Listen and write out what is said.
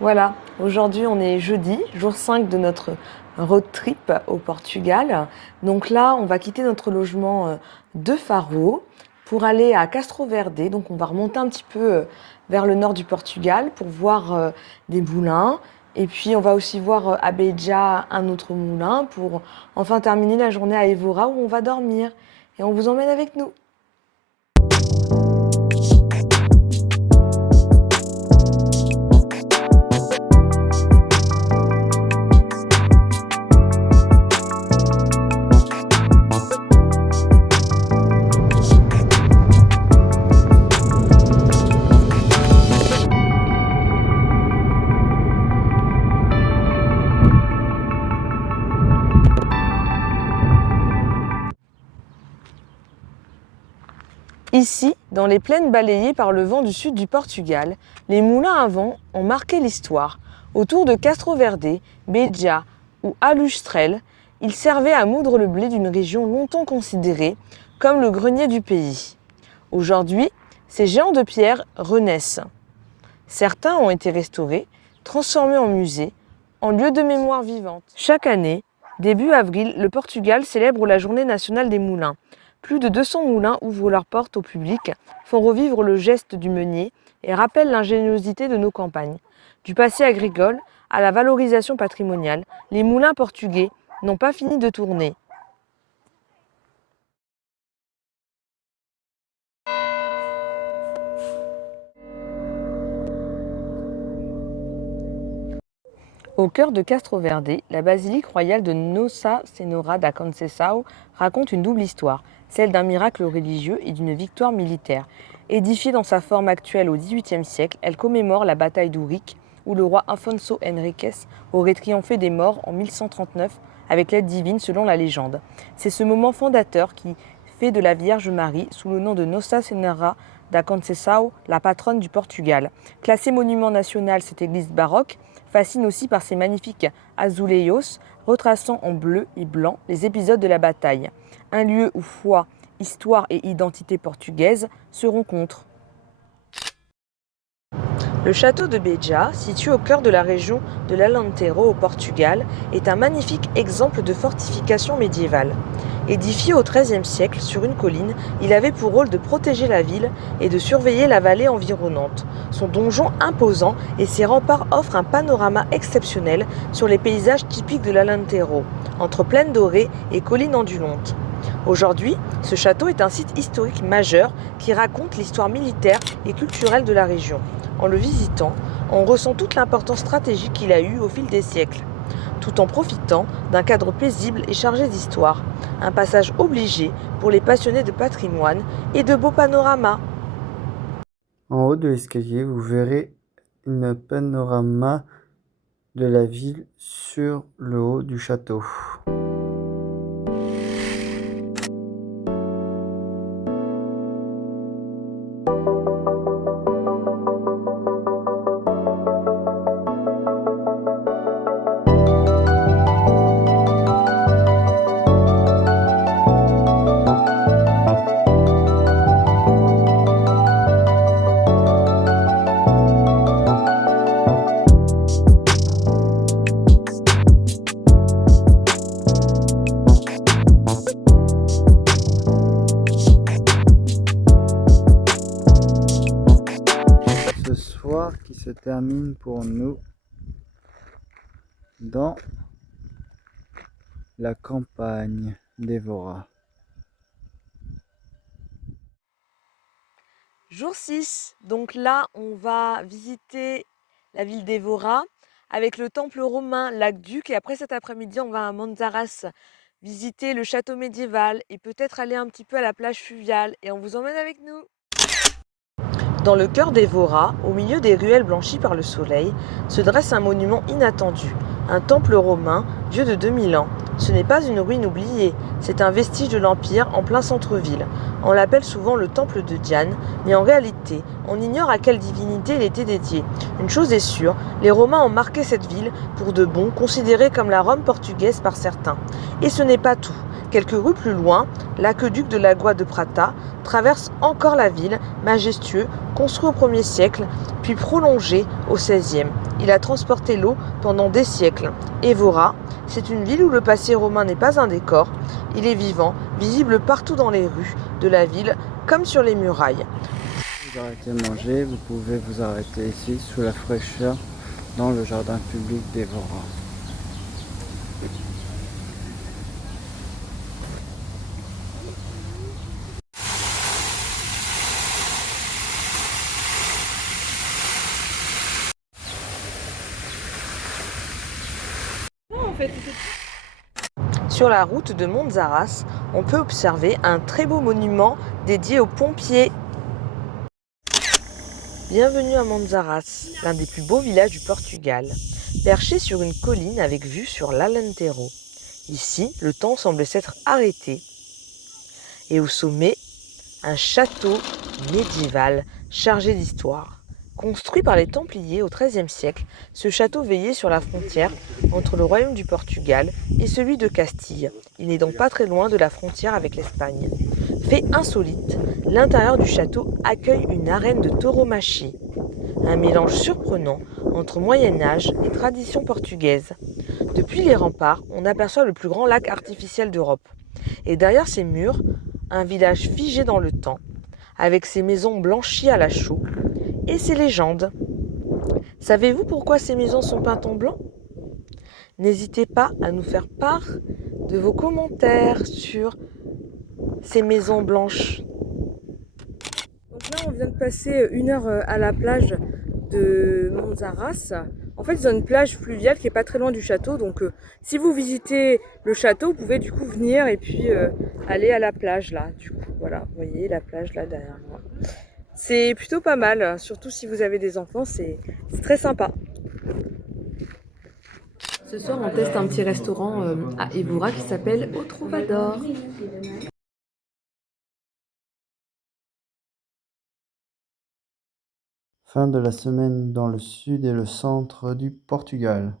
Voilà, aujourd'hui on est jeudi, jour 5 de notre road trip au Portugal. Donc là, on va quitter notre logement de Faro pour aller à Castro Verde. Donc on va remonter un petit peu vers le nord du Portugal pour voir des moulins. Et puis on va aussi voir à Beja un autre moulin pour enfin terminer la journée à Évora où on va dormir. Et on vous emmène avec nous. Ici, dans les plaines balayées par le vent du sud du Portugal, les moulins à vent ont marqué l'histoire. Autour de Castro Verde, Beja ou Alustrel, ils servaient à moudre le blé d'une région longtemps considérée comme le grenier du pays. Aujourd'hui, ces géants de pierre renaissent. Certains ont été restaurés, transformés en musée, en lieu de mémoire vivante. Chaque année, début avril, le Portugal célèbre la Journée nationale des moulins. Plus de 200 moulins ouvrent leurs portes au public, font revivre le geste du meunier et rappellent l'ingéniosité de nos campagnes. Du passé agricole à la valorisation patrimoniale, les moulins portugais n'ont pas fini de tourner. Au cœur de Castro Verde, la basilique royale de Nossa Senhora da Conceição raconte une double histoire, celle d'un miracle religieux et d'une victoire militaire. Édifiée dans sa forme actuelle au XVIIIe siècle, elle commémore la bataille d'Ourique, où le roi Afonso Henriques aurait triomphé des morts en 1139 avec l'aide divine selon la légende. C'est ce moment fondateur qui fait de la Vierge Marie, sous le nom de Nossa Senhora da Conceição, la patronne du Portugal. Classée monument national, cette église baroque fascine aussi par ses magnifiques azulejos, retraçant en bleu et blanc les épisodes de la bataille. Un lieu où foi, histoire et identité portugaise se rencontrent. Le château de Beja, situé au cœur de la région de l'Alentejo au Portugal, est un magnifique exemple de fortification médiévale. Édifié au XIIIe siècle sur une colline, il avait pour rôle de protéger la ville et de surveiller la vallée environnante. Son donjon imposant et ses remparts offrent un panorama exceptionnel sur les paysages typiques de l'Alentejo, entre plaines dorées et collines ondulantes. Aujourd'hui, ce château est un site historique majeur qui raconte l'histoire militaire et culturelle de la région. En le visitant, on ressent toute l'importance stratégique qu'il a eue au fil des siècles, tout en profitant d'un cadre paisible et chargé d'histoire. Un passage obligé pour les passionnés de patrimoine et de beaux panoramas. En haut de l'escalier, vous verrez un panorama de la ville sur le haut du château. Ce soir qui se termine pour nous dans la campagne d'Évora. Jour 6, donc là on va visiter la ville d'Évora avec le temple romain Lac-Duc et après cet après-midi on va à Monsaraz visiter le château médiéval et peut-être aller un petit peu à la plage fluviale et on vous emmène avec nous. Dans le cœur d'Évora, au milieu des ruelles blanchies par le soleil, se dresse un monument inattendu, un temple romain vieux de 2000 ans. Ce n'est pas une ruine oubliée, c'est un vestige de l'Empire en plein centre-ville. On l'appelle souvent le temple de Diane, mais en réalité, on ignore à quelle divinité il était dédié. Une chose est sûre, les Romains ont marqué cette ville pour de bon, considérée comme la Rome portugaise par certains. Et ce n'est pas tout, Quelques rues plus loin, l'aqueduc de Lagoa de Prata traverse encore la ville, majestueux, construit au 1er siècle, puis prolongé au 16e. Il a transporté l'eau pendant des siècles. Évora, c'est une ville où le passé romain n'est pas un décor, il est vivant, visible partout dans les rues de la ville, comme sur les murailles. Vous arrêtez de manger, vous pouvez vous arrêter ici, sous la fraîcheur, dans le jardin public d'Évora. Sur la route de Monsaraz, on peut observer un très beau monument dédié aux pompiers. Bienvenue à Monsaraz, l'un des plus beaux villages du Portugal, perché sur une colline avec vue sur l'Alentejo. Ici, le temps semble s'être arrêté. Et au sommet, un château médiéval chargé d'histoire. Construit par les Templiers au XIIIe siècle, ce château veillait sur la frontière entre le royaume du Portugal et celui de Castille. Il n'est donc pas très loin de la frontière avec l'Espagne. Fait insolite, l'intérieur du château accueille une arène de tauromachie. Un mélange surprenant entre Moyen-Âge et tradition portugaise. Depuis les remparts, on aperçoit le plus grand lac artificiel d'Europe. Et derrière ces murs, un village figé dans le temps, avec ses maisons blanchies à la chaux et ses légendes. Savez-vous pourquoi ces maisons sont peintes en blanc? N'hésitez pas à nous faire part de vos commentaires sur ces maisons blanches. Donc là, on vient de passer 1 heure à la plage de Monsaraz. En fait, ils ont une plage fluviale qui est pas très loin du château. Donc, si vous visitez le château, vous pouvez du coup venir et puis aller à la plage là. Du coup, voilà, vous voyez la plage là derrière moi. C'est plutôt pas mal, surtout si vous avez des enfants, c'est très sympa. Ce soir, on teste un petit restaurant à Évora qui s'appelle Au Trovador. Fin de la semaine dans le sud et le centre du Portugal.